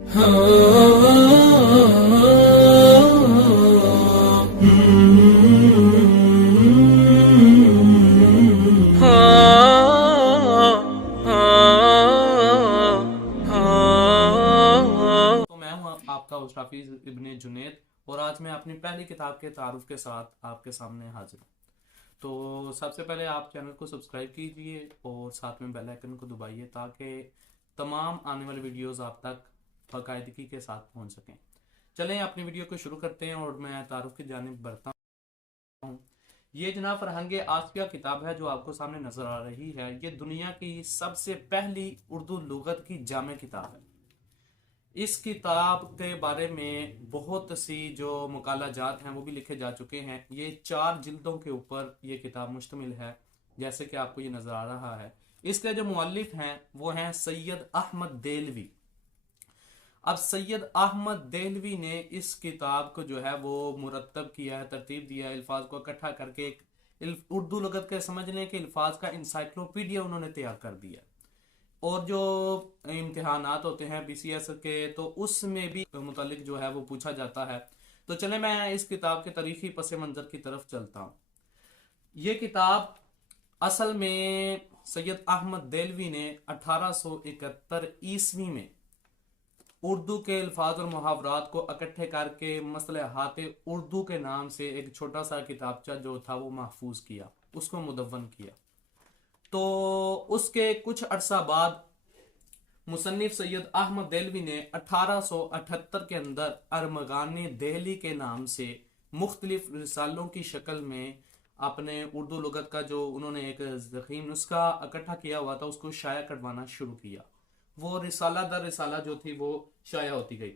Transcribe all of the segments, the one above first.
میں ہوں آپ کا حافظ ابن جنید اور آج میں اپنی پہلی کتاب کے تعارف کے ساتھ آپ کے سامنے حاضر ہوں۔ تو سب سے پہلے آپ چینل کو سبسکرائب کیجئے اور ساتھ میں بیل آئیکن کو دبائیے تاکہ تمام آنے والی ویڈیوز آپ تک باقاعدگی کے ساتھ پہنچ سکیں۔ چلیں اپنی ویڈیو کو شروع کرتے ہیں اور میں تعارف کی جانب بڑھتا ہوں۔ یہ جناب فرہنگ آسیہ کتاب ہے جو آپ کو سامنے نظر آ رہی ہے۔ یہ دنیا کی سب سے پہلی اردو لغت کی جامع کتاب ہے۔ اس کتاب کے بارے میں بہت سی جو مقالہ جات ہیں وہ بھی لکھے جا چکے ہیں۔ یہ 4 جلدوں کے اوپر یہ کتاب مشتمل ہے جیسے کہ آپ کو یہ نظر آ رہا ہے۔ اس کے جو مؤلف ہیں وہ ہیں سید احمد دہلوی۔ اب سید احمد دہلوی نے اس کتاب کو جو ہے وہ مرتب کیا ہے، ترتیب دیا ہے، الفاظ کو اکٹھا کر کے ایک اردو لغت کے سمجھنے کے الفاظ کا انسائکلوپیڈیا انہوں نے تیار کر دیا۔ اور جو امتحانات ہوتے ہیں بی سی ایس کے تو اس میں بھی متعلق جو ہے وہ پوچھا جاتا ہے۔ تو چلیں میں اس کتاب کے تاریخی پس منظر کی طرف چلتا ہوں۔ یہ کتاب اصل میں سید احمد دہلوی نے 1871 عیسوی میں اردو کے الفاظ اور محاورات کو اکٹھے کر کے مصطلحات اردو کے نام سے ایک چھوٹا سا کتابچہ جو تھا وہ محفوظ کیا، اس کو مدون کیا۔ تو اس کے کچھ عرصہ بعد مصنف سید احمد دہلوی نے 1878 کے اندر ارمغان دہلی کے نام سے مختلف رسالوں کی شکل میں اپنے اردو لغت کا جو انہوں نے ایک ضخیم نسخہ اکٹھا کیا ہوا تھا اس کو شائع کروانا شروع کیا۔ وہ رسالہ در رسالہ جو تھی وہ شائع ہوتی گئی۔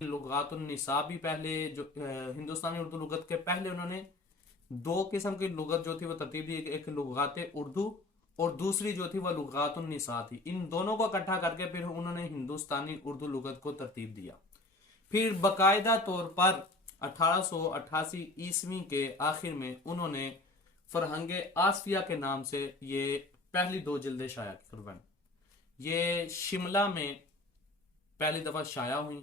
لغات النساء بھی پہلے جو ہندوستانی اردو لغت کے پہلے انہوں نے 2 قسم کی لغت جو تھی وہ ترتیب دی، ایک لغات اردو اور دوسری جو تھی وہ لغات النساء تھی۔ ان دونوں کو اکٹھا کر کے پھر انہوں نے ہندوستانی اردو لغت کو ترتیب دیا۔ پھر باقاعدہ طور پر 1888 عیسوی کے آخر میں انہوں نے فرہنگ آسیہ کے نام سے یہ پہلی 2 جلدیں شائع کروائیں۔ یہ شملہ میں پہلی دفعہ شائع ہوئی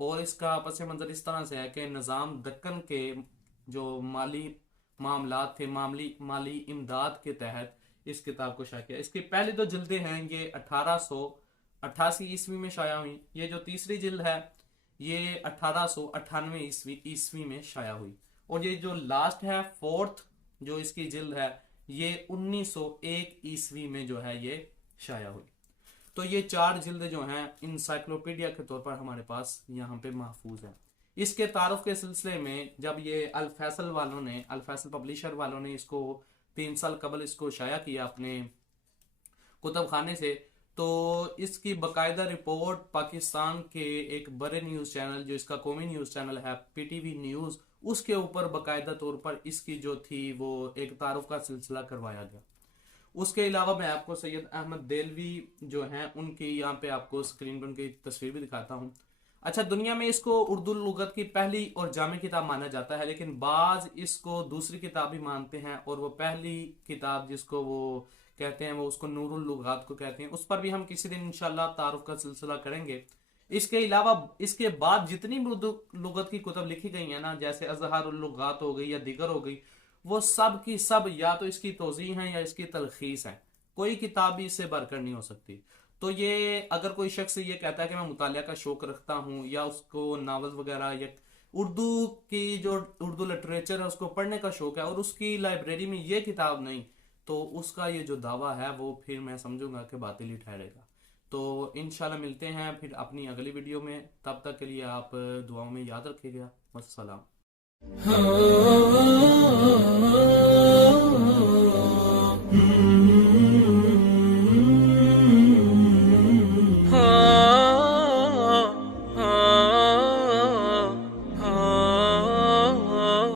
اور اس کا پس منظر اس طرح سے ہے کہ نظام دکن کے جو مالی معاملات تھے، مالی امداد کے تحت اس کتاب کو شائع کیا۔ اس کی پہلی 2 جلدیں ہیں یہ 1888 عیسوی میں شائع ہوئی۔ یہ جو تیسری جلد ہے یہ 1898 عیسوی میں شائع ہوئی، اور یہ جو لاسٹ ہے 4th جو اس کی جلد ہے یہ 1901 عیسوی میں جو ہے یہ شائع ہوئی۔ تو یہ 4 جلد جو ہیں انسائکلوپیڈیا کے طور پر ہمارے پاس یہاں پہ محفوظ ہیں۔ اس کے تعارف کے سلسلے میں جب یہ الفیصل پبلیشر والوں نے اس کو 3 سال قبل اس کو شائع کیا اپنے کتب خانے سے، تو اس کی باقاعدہ رپورٹ پاکستان کے ایک بڑے نیوز چینل جو اس کا قومی نیوز چینل ہے پی ٹی وی نیوز، اس کے اوپر باقاعدہ طور پر اس کی جو تھی وہ ایک تعارف کا سلسلہ کروایا گیا۔ اس کے علاوہ میں آپ کو سید احمد دہلوی جو ہیں ان کی یہاں پہ آپ کو اسکرین پر ان کی تصویر بھی دکھاتا ہوں۔ اچھا، دنیا میں اس کو اردو لغت کی پہلی اور جامع کتاب مانا جاتا ہے، لیکن بعض اس کو دوسری کتاب بھی مانتے ہیں، اور وہ پہلی کتاب جس کو وہ کہتے ہیں وہ اس کو نور اللغات کو کہتے ہیں۔ اس پر بھی ہم کسی دن انشاءاللہ تعارف کا سلسلہ کریں گے۔ اس کے علاوہ اس کے بعد جتنی بھی اردو لغت کی کتب لکھی گئی ہیں نا، جیسے اظہار اللغات ہو گئی یا دیگر ہو گئی، وہ سب کی سب یا تو اس کی توضیح ہیں یا اس کی تلخیص ہے، کوئی کتاب بھی اس سے بڑھ کر نہیں ہو سکتی۔ تو یہ اگر کوئی شخص یہ کہتا ہے کہ میں مطالعہ کا شوق رکھتا ہوں یا اس کو ناول وغیرہ یا اردو کی جو اردو لٹریچر ہے اس کو پڑھنے کا شوق ہے اور اس کی لائبریری میں یہ کتاب نہیں، تو اس کا یہ جو دعویٰ ہے وہ پھر میں سمجھوں گا کہ باطل ہی ٹھہرے گا۔ تو انشاءاللہ ملتے ہیں پھر اپنی اگلی ویڈیو میں، تب تک کے لیے آپ دعاؤں میں یاد رکھیے گا۔ والسلام۔